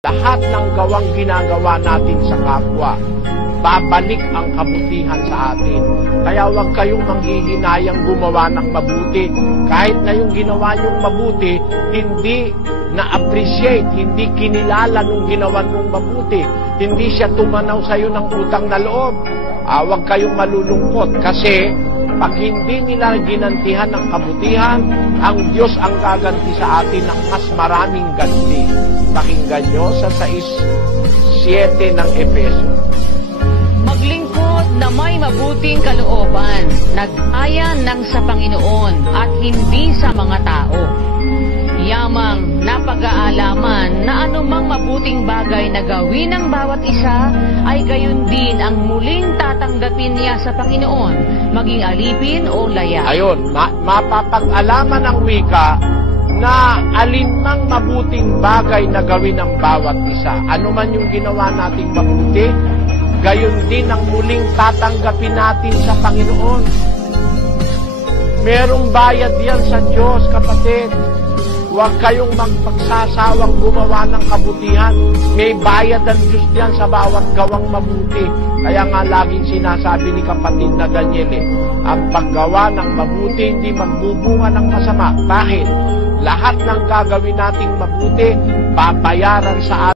Lahat ng gawang ginagawa natin sa kapwa, babalik ang kabutihan sa atin. Kaya huwag kayong manghihinayang gumawa ng mabuti. Kahit na yung ginawa niyong mabuti, hindi na-appreciate, hindi kinilala nung ginawa mong mabuti. Hindi siya tumanaw sa'yo ng utang na loob. Huwag kayong malulungkot kasi pag hindi nila ginantihan ng kabutihan, ang Diyos ang gaganti sa atin ng mas maraming ganti. Pakinggan nyo sa 6:7 ng Efeso. Maglingkod na may mabuting kalooban, nag-aya ng sa Panginoon at hindi sa mga tao. Yamang napag-aalaman na anumang mabuting bagay na gawin ng bawat isa ay gayon din ang muling tatanggapin niya sa Panginoon, maging alipin o laya. Ayun, mapapag-alaman ng wika na alinmang mabuting bagay na gawin ng bawat isa. Ano man yung ginawa nating mabuti, gayon din ang muling tatanggapin natin sa Panginoon. Merong bayad yan sa Diyos, kapatid. Huwag kayong magpagsasawang gumawa ng kabutihan. May bayad ang Diyos diyan sa bawat gawang mabuti. Kaya nga laging sinasabi ni kapatid na Daniel, ang paggawa ng mabuti hindi magbubunga ng masama. Dahil lahat ng gagawin nating mabuti, babayaran sa atin.